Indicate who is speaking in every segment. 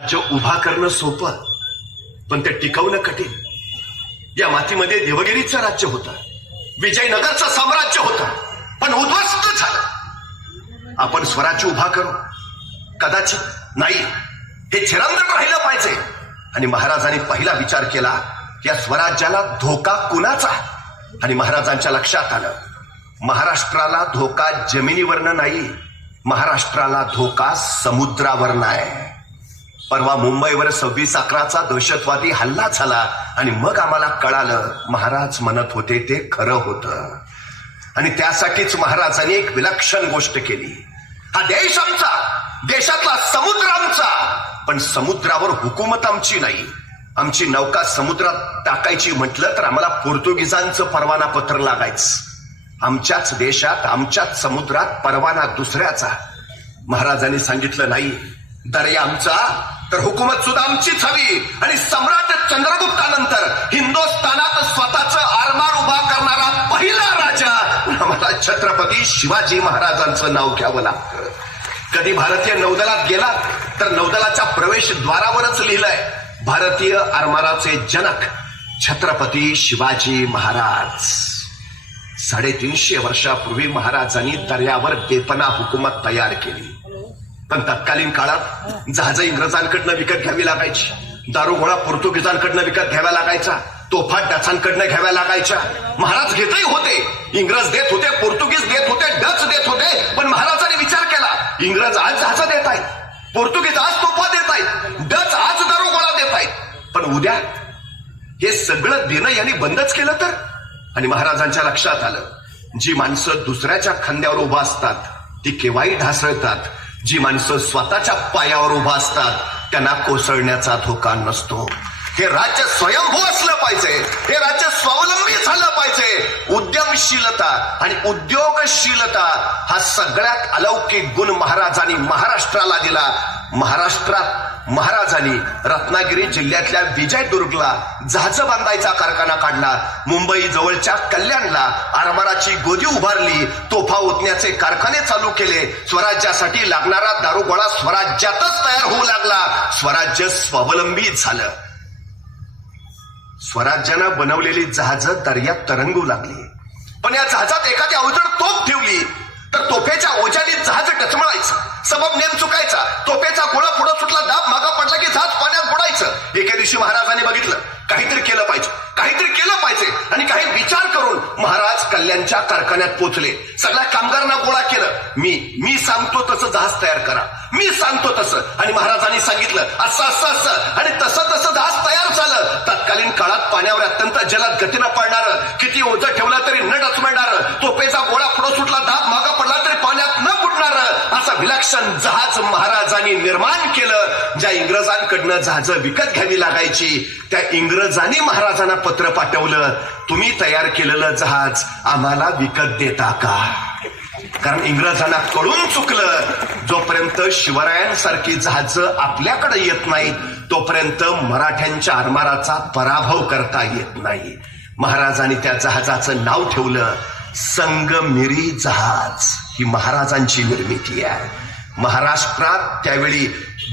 Speaker 1: राज्य उभा करणं सोपं पण ते टिकवणं कठीण. या मातीमध्ये देवगिरीचं राज्य होतं विजयनगरचं साम्राज्य होतं पण उद्ध्वस्त झालं. आपण स्वराज्य उभा करू. कदाचित नाही हे चिरंतन राहिलं पाहिजे. आणि महाराजांनी पहिला विचार केला या स्वराज्याला धोका कुणाचा? आणि महाराजांच्या लक्षात आलं महाराष्ट्राला धोका जमिनीवरनं नाही महाराष्ट्राला धोका समुद्रावरनं आहे परवा मुंबईवर सव्वीस अकराचा दहशतवादी हल्ला झाला आणि मग आम्हाला कळालं महाराज म्हणत होते ते खरं होतं. आणि त्यासाठीच महाराजांनी एक विलक्षण गोष्ट केली. हा देश आमचा देशातला समुद्र आमचा पण समुद्रावर हुकूमत आमची नाही. आमची नौका समुद्रात टाकायची म्हटलं तर आम्हाला पोर्तुगीजांचं परवाना पत्र लागायचं. आमच्याच देशात आमच्याच समुद्रात परवाना दुसऱ्याचा. महाराजांनी सांगितलं नाही दर्या आमचा तर हुकूमत सुद्धा आमचीच हवी आणि सम्राट चंद्रगुप्तानंतर हिंदुस्थानात स्वतःच आरमार उभा करणारा पहिला राजा. आम्हाला छत्रपती शिवाजी महाराजांचं नाव घ्यावं लागतं. कधी भारतीय नौदलात गेला तर नौदलाच्या प्रवेशद्वारावरच लिहिलंय भारतीय आरमाराचे जनक छत्रपती शिवाजी महाराज. साडेतीनशे वर्षापूर्वी महाराजांनी दर्यावर बेपना हुकूमत तयार केली. पण तत्कालीन काळात जहाज इंग्रजांकडनं विकत घ्यावी लागायची. दारुगोळा पोर्तुगीजांकडनं विकत घ्यावा लागायचा. तोफा डचांकडनं घ्याव्या लागायच्या. महाराज घेतही होते. इंग्रज देत होते पोर्तुगीज देत होते डच देत होते पण महाराजांनी विचार केला इंग्रज आज जहाज देत आहेत. पोर्तुगीज आज तोफा देत आहेत. डच आज दारुगोळा देत आहेत. पण उद्या हे सगळं देणं यांनी बंदच केलं तर? आणि महाराजांच्या लक्षात आलं जी माणसं दुसऱ्याच्या खांद्यावर उभा असतात ती केव्हाही ढासळतात. जी माणसं स्वतःच्या पायावर उभा असतात त्यांना कोसळण्याचा धोका नसतो. हे राज्य स्वयंभू असलं पाहिजे. हे राज्य स्वावलंबी झालं पाहिजे. उद्यमशीलता आणि उद्योगशीलता हा सगळ्यात अलौकिक गुण महाराजांनी महाराष्ट्राला दिला. महाराष्ट्रात महाराजांनी रत्नागिरी जिल्ह्यातल्या विजयदुर्गला जहाज बांधायचा कारखाना काढला. मुंबई जवळच्या कल्याणला आरमाराची गोदी उभारली. तोफा ओतण्याचे कारखाने चालू केले. स्वराज्यासाठी लागणारा दारुगोळा स्वराज्यातच तयार होऊ लागला. स्वराज्य स्वावलंबी झालं. स्वराज्यानं बनवलेली जहाज दर्यात तरंगू लागली. पण या जहाजात एखादी अवजड तोफ ठेवली. तर तोफेच्या ओझ्याने जहाज डचमळायचं. सबब नेम चुकायचा. तोफेचा गोळा पुढे सुटला दाब मागा पडला की जहाज पाण्यात बुडायचं. एके दिवशी महाराजांनी बघितलं काहीतरी केलं पाहिजे. काहीतरी केलं पाहिजे. आणि काही विचार करून महाराज कल्याणच्या कारखान्यात पोचले सगळ्या कामगारांना गोळा केलं. मी मी सांगतो तसं जहाज तयार करा. मी सांगतो तसं. आणि महाराजांनी सांगितलं असं असं असं. आणि तसं तसं जहाज तयार झालं. तत्कालीन काळात पाण्यावर अत्यंत जलद गतीनं पडणार किती ओझं ठेवलं तरी न डचमळणार तो गोळा पुढं सुटला दाब मागा पडला तरी पाण्यात न बुडणार असं जहाज महाराजांनी निर्माण केलं ज्या इंग्रजांकडनं जहाज विकत घ्यावी लागायची त्या इंग्रजांनी महाराजांना पत्र पाठवलं तुम्ही तयार केलेलं जहाज आम्हाला विकत देता का? कारण इंग्रजांना कळून चुकलं जोपर्यंत शिवरायांसारखी जहाज आपल्याकडे येत नाहीत तोपर्यंत मराठ्यांच्या आरमाराचा पराभव करता येत नाही. महाराजांनी त्या जहाजाचं नाव ठेवलं संगमिरी जहाज ही महाराजांची निर्मिती आहे. महाराष्ट्रात त्यावेळी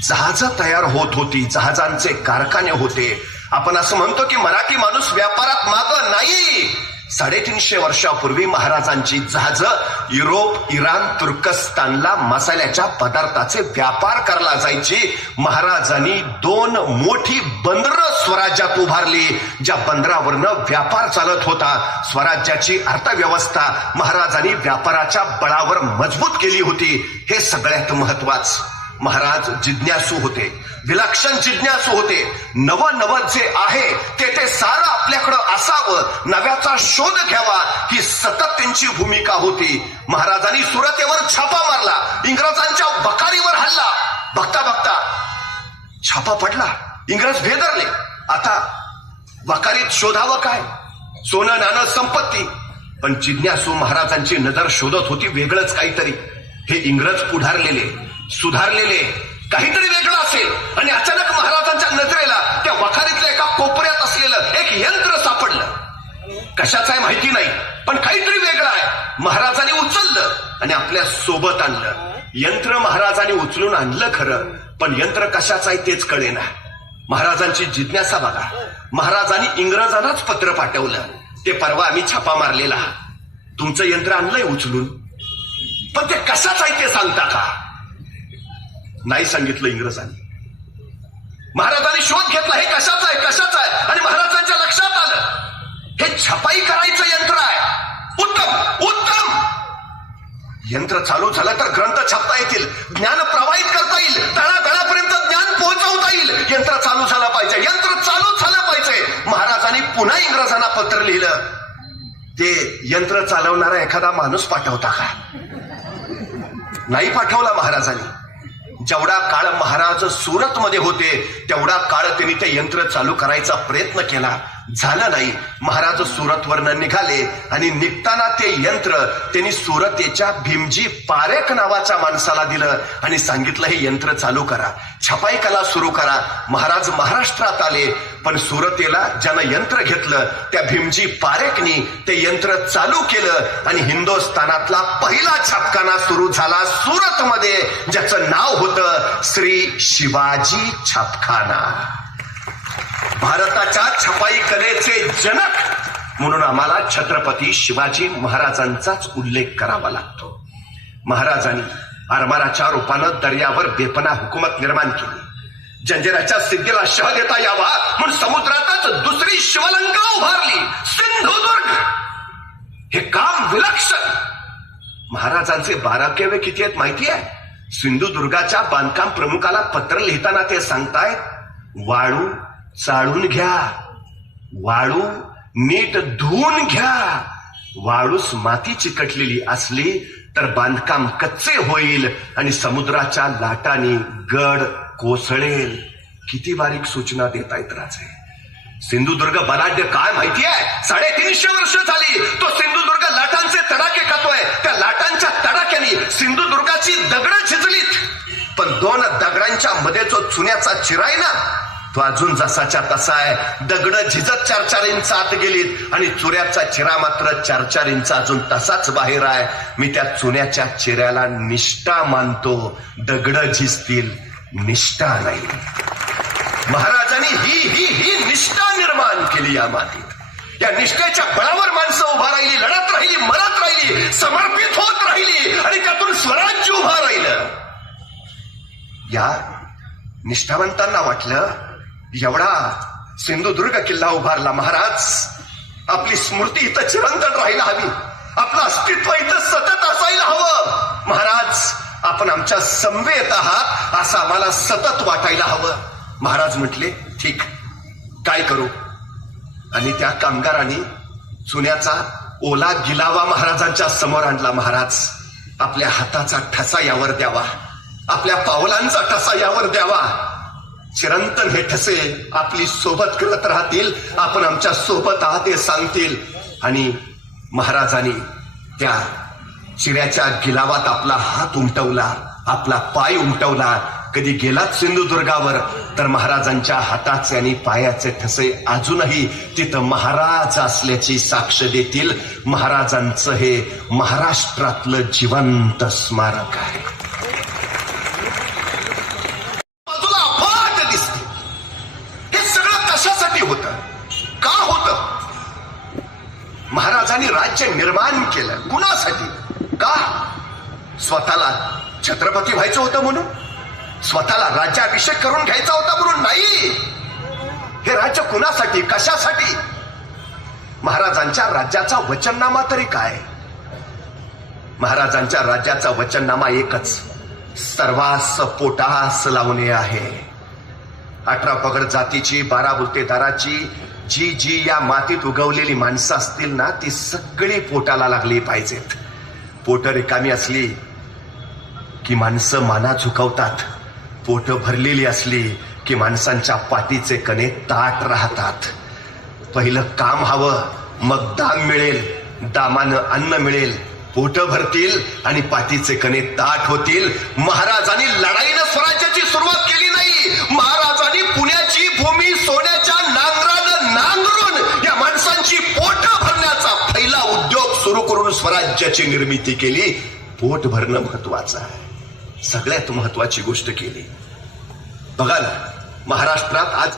Speaker 1: जहाज तयार होत होती जहाजांचे कारखाने होते. आपण असं म्हणतो की मराठी माणूस व्यापारात माग नाही. साडेतीनशे वर्षापूर्वी महाराजांची जहाज युरोप इराण तुर्कस्तानला मसाल्याच्या पदार्थाचे व्यापार करला जायची. महाराजांनी दोन मोठी बंदर स्वराज्यात उभारली ज्या बंदरावरनं व्यापार चालत होता. स्वराज्याची अर्थव्यवस्था महाराजांनी व्यापाराच्या बळावर मजबूत केली होती. हे सगळ्यात महत्वाचं. महाराज जिज्ञासू होते विलक्षण जिज्ञासू होते. नव नव जे आहे ते ते सारं आपल्याकडं असावं. नव्याचा शोध घ्यावा ही सतत त्यांची भूमिका होती. महाराजांनी सुरतेवर छापा मारला इंग्रजांच्या बकारीवर हल्ला. बघता बघता छापा पडला. इंग्रज भेदरले आता वकारीत शोधावं काय? सोनं नाणं संपत्ती. पण जिज्ञासू महाराजांची नजर शोधत होती वेगळंच काहीतरी. हे इंग्रज पुढारलेले सुधारलेले काहीतरी वेगळं असेल. आणि अचानक महाराजांच्या नजरेला त्या वखारीतल्या एका कोपऱ्यात असलेलं एक यंत्र सापडलं. कशाचं आहे माहिती नाही पण काहीतरी वेगळं आहे. महाराजांनी उचललं आणि आपल्यासोबत आणलं. यंत्र महाराजांनी उचलून आणलं खरं पण यंत्र कशाचं आहे तेच कळेना. महाराजांची जिज्ञासा बघा. महाराजांनी इंग्रजांनाच पत्र पाठवलं. ते परवा आम्ही छापा मारलेला. तुमचं यंत्र आणलंय उचलून. पण ते कशाच आहे ते सांगता का? नाही सांगितलं इंग्रजांनी. महाराजांनी शोध घेतला हे कशाच आहे कशाच आहे? आणि महाराजांच्या लक्षात आलं हे छपाई करायचं यंत्र आहे. उत्तम उत्तम! यंत्र चालू झालं तर ग्रंथ छापता येतील ज्ञान प्रवाहित करता येईल तळागळापर्यंत ज्ञान पोहोचवता येईल. यंत्र चालू झालं पाहिजे यंत्र चालू झालं पाहिजे. महाराजांनी पुन्हा इंग्रजांना पत्र लिहिलं. ते यंत्र चालवणारा एखादा माणूस पाठवता का? नाही पाठवला महाराजांनी. जेवढा काळ महाराज सुरतमध्ये होते तेवढा काळ त्यांनी ते यंत्र चालू करायचा प्रयत्न केला. झाला नाही. महाराज सुरतवरनं निघाले आणि निघताना ते यंत्र त्यांनी सुरतेच्या भीमजी पारेख नावाच्या माणसाला दिलं आणि सांगितलं हे यंत्र चालू करा. छपाई कला सुरू करा. महाराज महाराष्ट्रात आले पण सुरतेला ज्यानं यंत्र घेतलं त्या भीमजी पारेखनी ते यंत्र चालू केलं आणि हिंदुस्थानातला पहिला छापखाना सुरू झाला सुरतमध्ये ज्याचं नाव होतं श्री शिवाजी छापखाना. भारताच्या छपाई कलेचे जनक म्हणून आम्हाला छत्रपती शिवाजी महाराजांचाच उल्लेख करावा लागतो. महाराजांनी आरमाराच्या रूपानं दर्यावर बेपना हुकूमत निर्माण केली. जंजिराच्या सिद्धीला शह देता यावा म्हणून समुद्रातच दुसरी शिवलंका उभारली. सिंधुदुर्ग! हे काम विलक्षण महाराजांचे बाराकेवे किती आहेत माहिती आहे? सिंधुदुर्गाच्या बांधकाम प्रमुखाला पत्र लिहिताना ते सांगतायत वाळू चाळून घ्या. वाळू नीट धुवून घ्या. वाळूस माती चिकटलेली असली तर बांधकाम कच्चे होईल आणि समुद्राच्या लाटांनी गड कोसळेल. किती बारीक सूचना देतायत राजे सिंधुदुर्ग बलाढ्य काय माहिती आहे साडेतीनशे वर्ष झाली तो सिंधुदुर्ग लाटांचे तडाके खातोय. त्या लाटांच्या तडाख्याने सिंधुदुर्गाची दगड झिजलीत. पण दोन दगडांच्या मध्ये जो चुन्याचा चिरा ना तो अजून जसाच्या तसा आहे. दगड झिजत चार चार इंच आत गेलीत आणि चुऱ्याचा चिरा मात्र चार चार इंच अजून तसाच बाहेर आहे. मी त्या चुन्याच्या चिऱ्याला निष्ठा मानतो. दगड झिजतील निष्ठा नाही. महाराजांनी ही ही ही निष्ठा निर्माण केली या मातीत. या निष्ठेच्या बळावर माणसं उभा राहिली लढत राहिली मरत राहिली समर्पित होत राहिली आणि त्यातून स्वराज्य उभा राहिलं. या निष्ठावंतांना वाटलं एवढा सिंधुदुर्ग किल्ला उभारला महाराज. आपली स्मृती इथं चिरंतन राहायला हवी. आपलं अस्तित्व इथं सतत असायला हवं. महाराज आपण आमच्या समवेत आहात असं आम्हाला सतत वाटायला हवं. महाराज म्हटले ठीक काय करू? आणि त्या कामगारांनी चुन्याचा ओला गिलावा महाराजांच्या समोर आणला. महाराज आपल्या हाताचा ठसा यावर द्यावा. आपल्या पावलांचा ठसा यावर द्यावा. चिरंतन हे ठसे आपली सोबत करत राहतील. आपण आमच्यासोबत आहात हे सांगतील. आणि महाराजांनी त्या चिऱ्याच्या गिलावात आपला हात उमटवला आपला पाय उमटवला. कधी गेलात सिंधुदुर्गावर? तर महाराजांच्या हाताचे आणि पायाचे ठसे अजूनही तिथं महाराज असल्याची साक्ष देतील. महाराजांचं हे महाराष्ट्रातलं जिवंत स्मारक आहे. सगळं होत? का होत? महाराजांनी राज्य निर्माण केलं कुणासाठी? का? स्वतःला छत्रपती व्हायचं होतं म्हणून? स्वतःला राज्याभिषेक करून घ्यायचा होता म्हणून नाही? हे राज्य कुणासाठी कशासाठी? महाराजांच्या राज्याचा वचननामा तरी काय? महाराजांच्या राज्याचा वचननामा एकच. सर्वास पोटास लावणे आहे. अठरा पगड जातीची बारा बुलतेदाराची जी जी या मातीत उगवलेली माणसं असतील ना ती सगळी पोटाला लागली पाहिजेत. पोट रिकामी असली की माणसं माना झुकवतात पोट भरलेली असली की माणसांच्या पाठीचे कणे ताट राहतात. पहिलं काम हवं मग दाम मिळेल दामानं अन्न मिळेल. पोट भरतील आणि पाठीचे कणे ताट होतील. महाराजांनी लढाई राष्ट्राची निर्मिती केली पोट भरणं महत्वाचं आहे. सगळ्यात महत्वाची गोष्ट केली. बघा ना महाराष्ट्रात आज